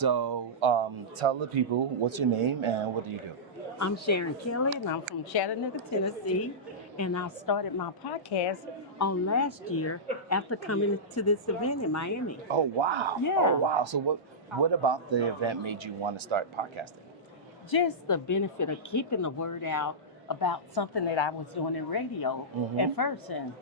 So tell the people what's your name and what do you do? I'm Sharon Kelly, and I'm from Chattanooga, Tennessee. And I started my podcast on last year after coming to this event in Miami. Oh wow! Oh Yeah, wow! So what about the event made you want to start podcasting? just the benefit of keeping the word out about something that I was doing in radio Mm-hmm. at first. And,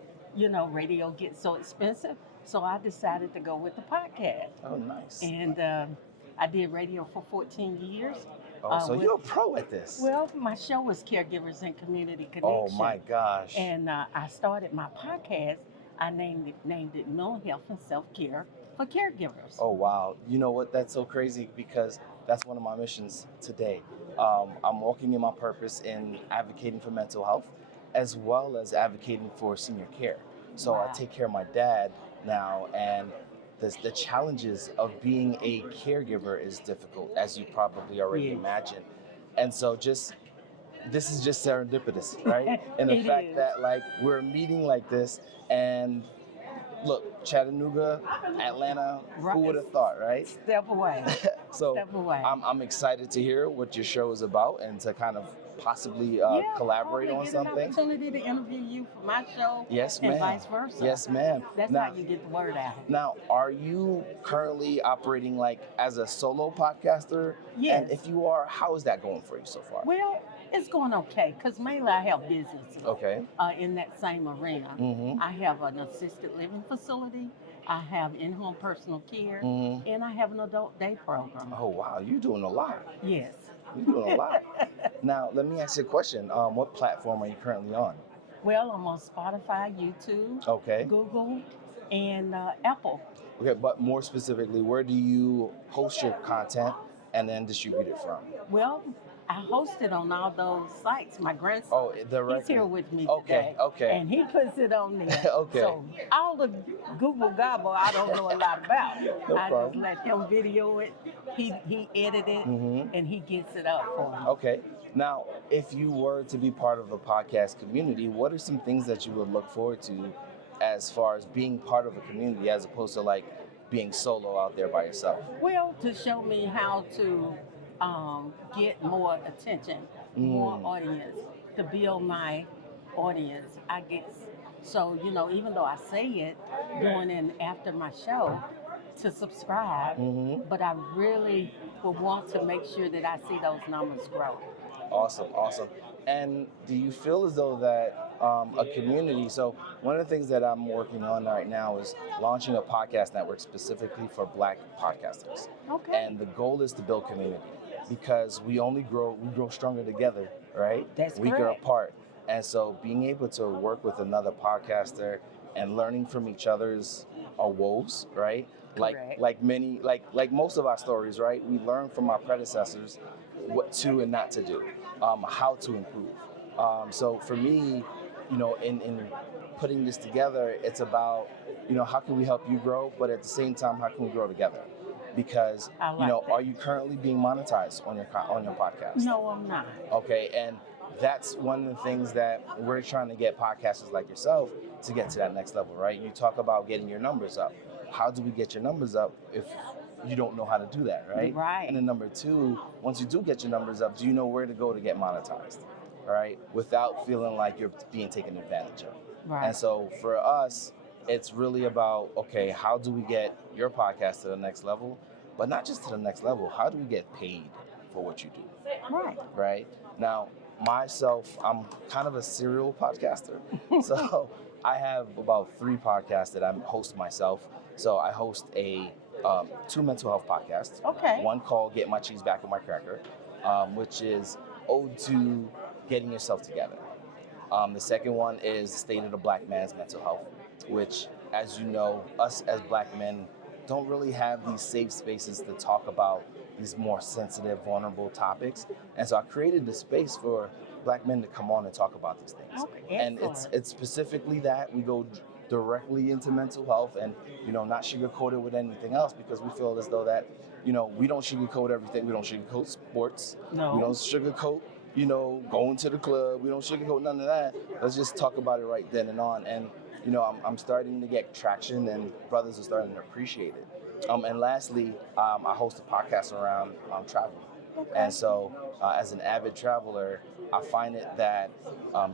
radio gets so expensive. So I decided to go with the podcast. Oh nice. And I did radio for 14 years. Oh, so With you're a pro at this. Well, my show was Caregivers and Community Oh Connection. my gosh. And I started my podcast. I named it Mental Health and Self Care for Caregivers. Oh wow! You know what? That's so crazy because that's one of my missions today. I'm walking in my purpose in advocating for mental health, as well as advocating for senior care. So Wow. I take care of my dad now, and the challenges of being a caregiver is difficult, as you probably already Yes. imagine. And so this is just serendipitous, right? And the It fact is. that like we're meeting like this, and look, Chattanooga, Atlanta, who would have thought, right? Step away. So Step away. I'm excited to hear what your show is about and to kind of possibly collaborate on probably get something. an opportunity to interview you for my show. Yes, and ma'am. vice versa. Yes, ma'am. That's Now, how you get the word out. now, are you currently operating like as a solo podcaster? Yes. And if you are, how is that going for you so far? Well, it's going okay because mainly I have businesses Okay. in that same arena. Mm-hmm. I have an assisted living facility, I have in-home personal care, Mm-hmm. and I have an adult day program. Oh wow, you're doing a lot. Yes. You're doing a lot. Now, let me ask you a question. What platform are you currently on? Well, I'm on Spotify, YouTube, Okay. Google, and Apple. Okay, but more specifically, where do you host your content and then distribute it from? Well, I host it on all those sites. My grandson, Oh, he's directly. here with me Okay, today. okay. And he puts it on there. Okay. So all the Google gobble, I don't know a lot about. No I problem. just let him video it. He edit it, Mhm. and he gets it up for me. Okay. Now, if you were to be part of the podcast community, what are some things that you would look forward to as far as being part of a community as opposed to like being solo out there by yourself? Well, to show me how to get more attention, more audience, to build my audience, I guess. So, even though I say it during and after my show to subscribe, Mhm. but I really would want to make sure that I see those numbers grow. Awesome, awesome. And do you feel as though that a community, so one of the things that I'm working on right now is launching a podcast network specifically for Black podcasters. Okay. And the goal is to build community because we grow stronger together, right? That's Weaker correct. apart. And so being able to work with another podcaster and learning from each other's woes, right? Correct. Like most of our stories, right? We learn from our predecessors what to and not to do, how to improve. So for me, in putting this together, it's about, how can we help you grow, but at the same time, how can we grow together? Because, I like that. are you currently being monetized on your podcast? No, I'm not. Okay, and that's one of the things that we're trying to get podcasters like yourself to get to that next level, right? You talk about getting your numbers up. How do we get your numbers up if you don't know how to do that, right? Right. And then number two, once you do get your numbers up, do you know where to go to get monetized, right? Without feeling like you're being taken advantage of. Right. And so for us, it's really about, okay, how do we get your podcast to the next level? But not just to the next level, how do we get paid for what you do? Right. Right? Now, myself, I'm kind of a serial podcaster. So I have about 3 podcasts that I host myself. So I host 2 mental health podcasts. Okay. One called Get My Cheese Back with My Cracker, which is ode to getting yourself together. The second one is State of the Black Man's Mental Health, which, as you know, us as Black men don't really have these safe spaces to talk about these more sensitive, vulnerable topics. And so I created this space for Black men to come on and talk about these things. Okay, And excellent. it's specifically that we go directly into mental health and, not sugarcoat it with anything else because we feel as though that, we don't sugarcoat everything. We don't sugarcoat sports. No. We don't sugarcoat, going to the club. We don't sugarcoat none of that. Let's just talk about it right then and on. And, I'm starting to get traction and brothers are starting to appreciate it. And lastly, I host a podcast around travel. Okay. And so, as an avid traveler, I find it that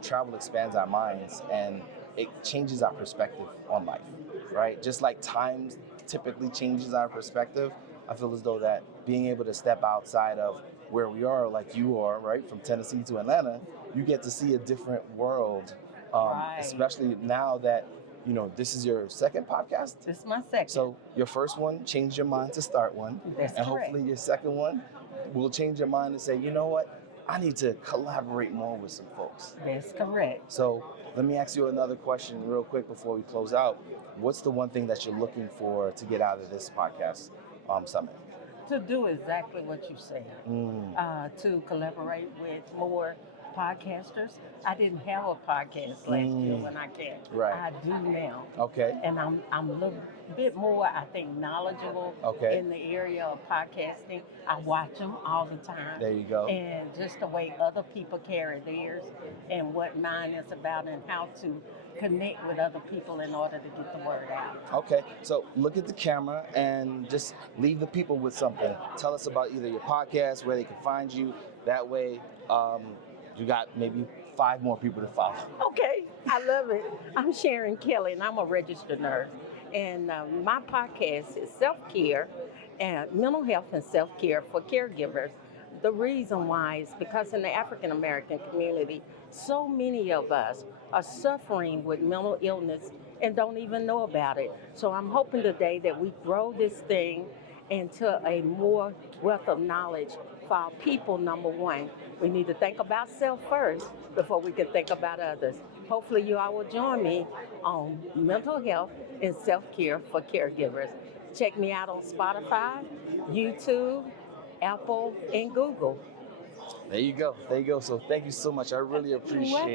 travel expands our minds and it changes our perspective on life, right? Just like time typically changes our perspective, I feel as though that being able to step outside of where we are, like you are, right, from Tennessee to Atlanta, you get to see a different world, Right. especially now that this is your second podcast. This is my second. So your first one changed your mind to start one, That's and correct. hopefully your second one will change your mind and say, you know what, I need to collaborate more with some folks. That's correct. So let me ask you another question real quick before we close out. What's the one thing that you're looking for to get out of this podcast summit? To do exactly what you said, to collaborate with more podcasters. I didn't have a podcast last year when I came. Right. I do now. Okay. And I'm a little bit more, I think, knowledgeable Okay. in the area of podcasting. I watch them all the time. There you go. And just the way other people carry theirs and what mine is about and how to connect with other people in order to get the word out. Okay, so look at the camera and just leave the people with something. Tell us about either your podcast, where they can find you. That way, you got maybe 5 more people to follow. Okay, I love it. I'm Sharon Kelly, and I'm a registered nurse. And my podcast is self-care and mental health and self-care for caregivers. The reason why is because in the African American community, so many of us are suffering with mental illness and don't even know about it. So I'm hoping today that we grow this thing into a more wealth of knowledge for our people. Number one, we need to think about self first before we can think about others. Hopefully you all will join me on mental health and self-care for caregivers. Check me out on Spotify, YouTube, Apple, and Google. There you go. There you go. So thank you so much. I really appreciate it.